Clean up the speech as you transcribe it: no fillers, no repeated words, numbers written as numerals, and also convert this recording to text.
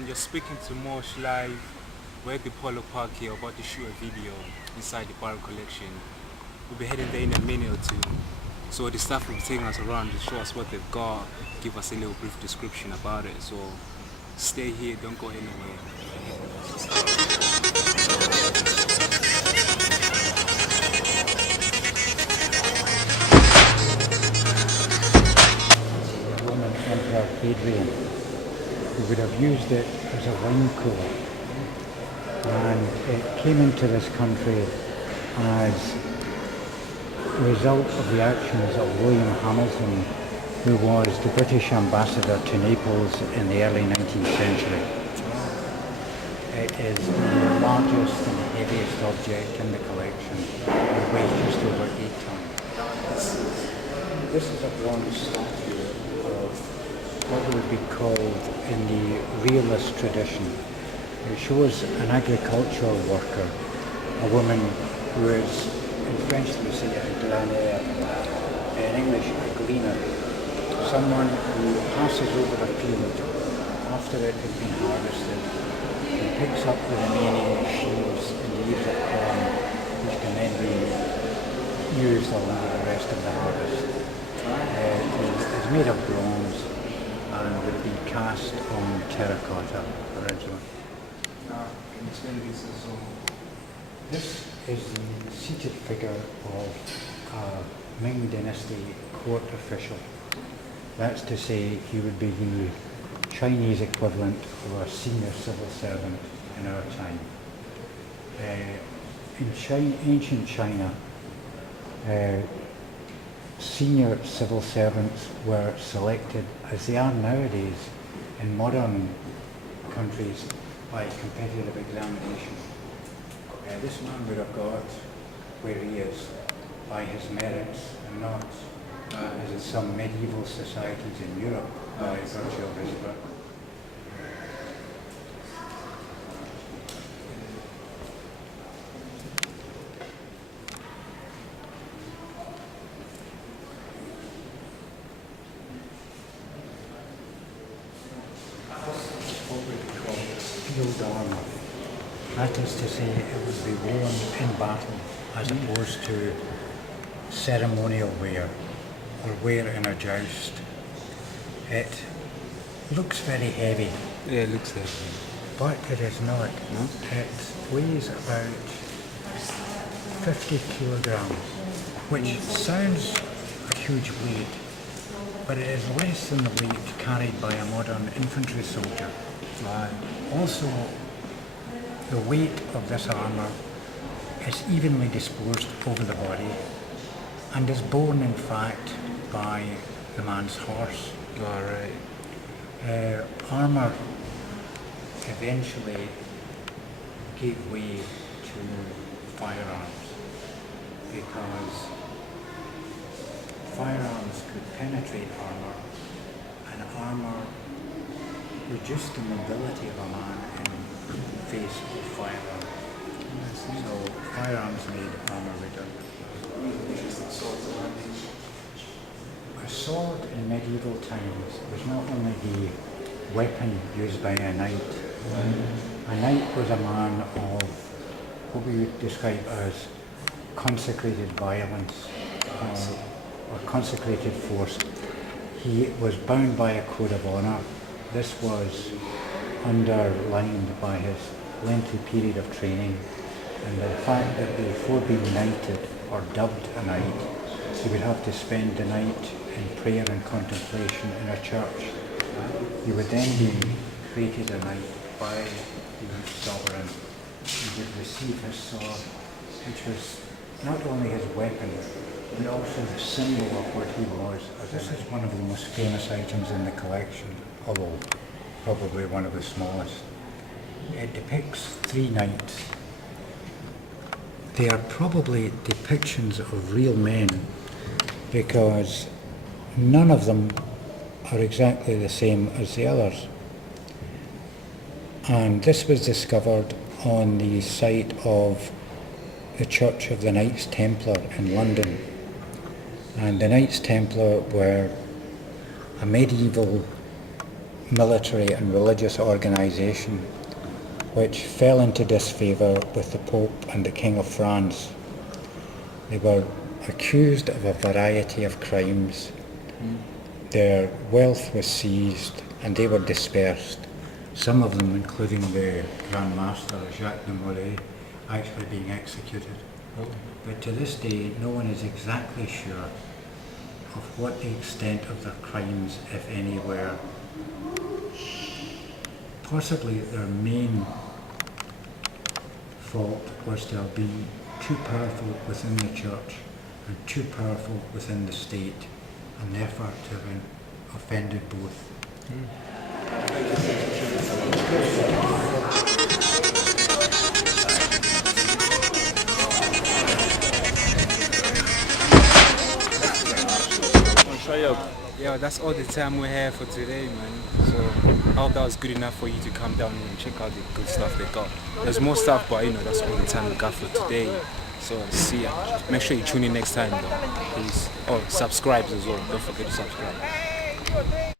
You're speaking to Mosh live. We're at the Polo Park here, about to shoot a video inside the Burrell Collection. We'll be heading there in a minute or two. So the staff will be taking us around to show us what they've got, give us a little brief description about it. So stay here, don't go anywhere. Roman Emperor Hadrian, who would have used it as a wine cooler, and it came into this country as a result of the actions of William Hamilton, who was the British ambassador to Naples in the early 19th century. It is the largest and heaviest object in the collection. It weighs just over 8 tons. This is a bronze statue of what would be called in the realist tradition. It shows an agricultural worker, a woman who is, in French we say a glaneur, in English a gleaner, someone who passes over a field after it has been harvested and picks up the remaining sheaves and leaves of corn, which can then be used along with the rest of the harvest. It is made of bronze and would have been cast on terracotta originally. Can you explain this as well? This is the seated figure of a Ming Dynasty court official. That's to say, he would be the Chinese equivalent of a senior civil servant in our time. In ancient China, senior civil servants were selected, as they are nowadays in modern countries, by competitive examination. This man would have got where he is by his merits and not, as in some medieval societies in Europe, by virtue of his birth. Field armour. That is to say, it would be worn in battle as opposed to ceremonial wear or wear in a joust. It looks very heavy. Yeah, it looks heavy. But it is not. No? It weighs about 50 kilograms, which sounds a huge weight, but it is less than the weight carried by a modern infantry soldier. Right. Also, the weight of this armour is evenly disposed over the body and is borne in fact by the man's horse. Alright. Armour eventually gave way to firearms because firearms could penetrate armour, and armour reduced the mobility of a man in the face of firearms. So firearms made armour redundant. A sword in medieval times was not only the weapon used by a knight. A knight was a man of what we would describe as consecrated violence or consecrated force. He was bound by a code of honour. This was underlined by his lengthy period of training and the fact that before being knighted or dubbed a knight, he would have to spend the night in prayer and contemplation in a church. He would then be created a knight by the sovereign. He would receive his sword, which was not only his weapon, but also the symbol of what he was. This is one of the most famous items in the collection, although probably one of the smallest. It depicts 3 knights. They are probably depictions of real men because none of them are exactly the same as the others. And this was discovered on the site of the Church of the Knights Templar in London. And the Knights Templar were a medieval military and religious organisation which fell into disfavour with the Pope and the King of France. They were accused of a variety of crimes. Their wealth was seized and they were dispersed. Some of them, including the Grand Master, Jacques de Molay, actually being executed. But to this day, no one is exactly sure of what the extent of their crimes, if any, were. Possibly their main fault was to have been too powerful within the church and too powerful within the state, and therefore to have offended both. Yeah, that's all the time we have for today, man. So I hope that was good enough for you to come down and check out the good stuff they got. There's more stuff, but that's all the time we got for today. So see ya. Make sure you tune in next time though. Please. Oh, subscribe as well. Don't forget to subscribe.